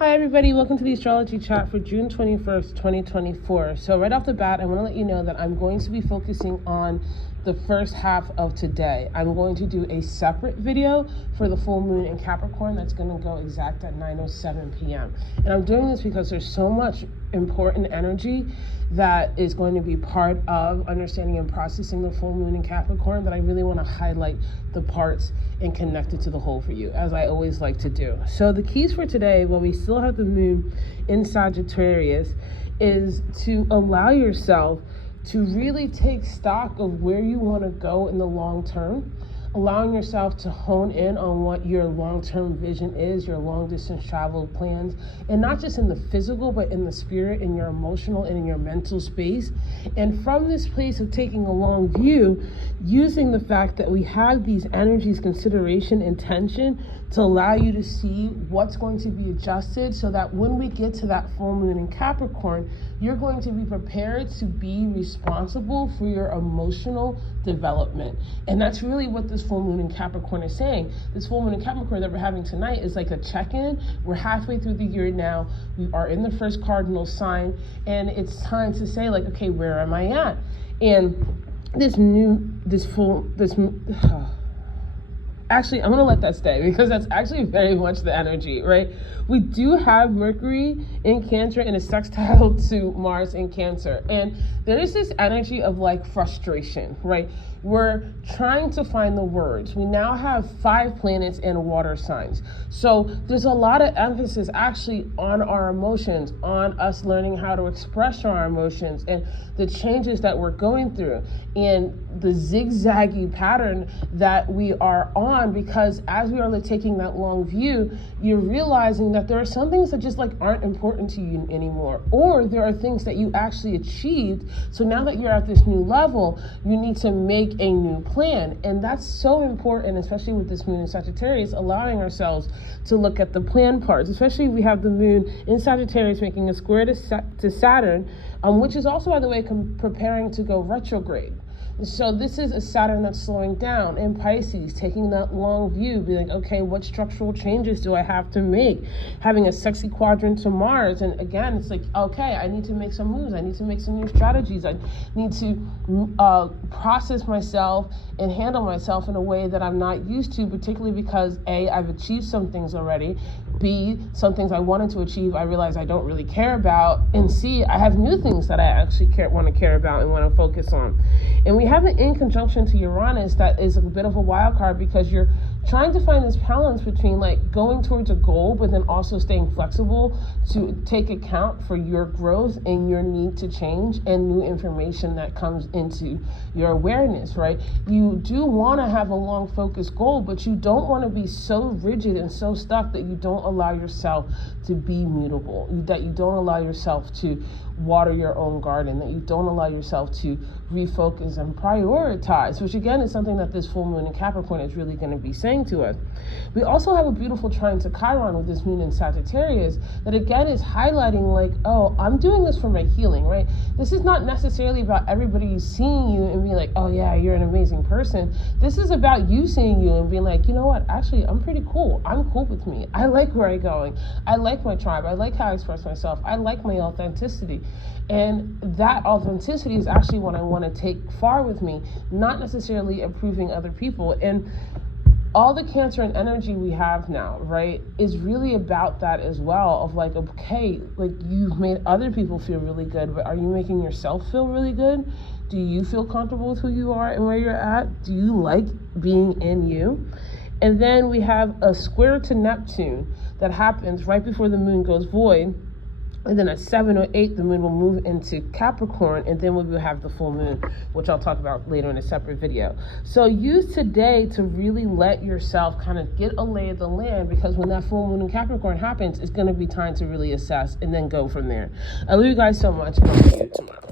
Hi everybody, welcome to the Astrology Chat for June 21st, 2024. So right off the bat, I want to let you know that I'm going to be focusing on the first half of today. I'm going to do a separate video for the full moon in Capricorn that's going to go exact at 9:07 p.m. And I'm doing this because there's so much important energy that is going to be part of understanding and processing the full moon in Capricorn that I really want to highlight the parts and connect it to the whole for you, as I always like to do. So the keys for today, while we still have the moon in Sagittarius, is to allow yourself to really take stock of where you want to go in the long term, allowing yourself to hone in on what your long-term vision is, your long-distance travel plans, and not just in the physical, but in the spirit, in your emotional, and in your mental space. And from this place of taking a long view, using the fact that we have these energies, consideration, intention, to allow you to see what's going to be adjusted so that when we get to that full moon in Capricorn, you're going to be prepared to be responsible for your emotional development. And that's really what this full moon in Capricorn is saying. This full moon in Capricorn that we're having tonight is like a check-in. We're halfway through the year now. We are in the first cardinal sign, and it's time to say, like, okay, where am I at? And actually, I'm going to let that stay because that's actually very much the energy, right? We do have Mercury in Cancer and a sextile to Mars in Cancer. And there is this energy of like frustration, right? We're trying to find the words. We now have 5 planets in water signs. So there's a lot of emphasis actually on our emotions, on us learning how to express our emotions and the changes that we're going through and the zigzaggy pattern that we are on, because as we are taking that long view, you're realizing that there are some things that just like aren't important to you anymore, or there are things that you actually achieved. So now that you're at this new level, you need to make a new plan. And that's so important, especially with this moon in Sagittarius, allowing ourselves to look at the plan parts, especially if we have the moon in Sagittarius making a square to Saturn, which is also, by the way, preparing to go retrograde. So this is a Saturn that's slowing down in Pisces, taking that long view, being like, okay, what structural changes do I have to make? Having a sexy quadrant to Mars. And again, it's like, okay, I need to make some moves. I need to make some new strategies. I need to process myself and handle myself in a way that I'm not used to, particularly because A, I've achieved some things already. B, some things I wanted to achieve, I realize I don't really care about. And C, I have new things that I actually want to care about and want to focus on. And we have it in conjunction to Uranus that is a bit of a wild card, because you're trying to find this balance between like going towards a goal, but then also staying flexible to take account for your growth and your need to change and new information that comes into your awareness, right? You do want to have a long focused goal, but you don't want to be so rigid and so stuck that you don't allow yourself to be mutable, that you don't allow yourself to water your own garden, that you don't allow yourself to refocus and prioritize, which again is something that this full moon in Capricorn is really going to be saying to us. We also have a beautiful trine to Chiron with this moon in Sagittarius that again is highlighting like, oh, I'm doing this for my healing, right? This is not necessarily about everybody seeing you and being like, oh yeah, you're an amazing person. This is about you seeing you and being like, you know what, actually, I'm pretty cool. I'm cool with me. I like where I'm going. I like my tribe. I like how I express myself. I like my authenticity. And that authenticity is actually what I want to take far with me, not necessarily approving other people. And all the Cancer and energy we have now, right, is really about that as well, of like, okay, like you've made other people feel really good, but are you making yourself feel really good? Do you feel comfortable with who you are and where you're at? Do you like being in you? And then we have a square to Neptune that happens right before the moon goes void. And then at 7 or 8, the moon will move into Capricorn, and then we will have the full moon, which I'll talk about later in a separate video. So use today to really let yourself kind of get a lay of the land, because when that full moon in Capricorn happens, it's going to be time to really assess and then go from there. I love you guys so much, and I'll see you tomorrow.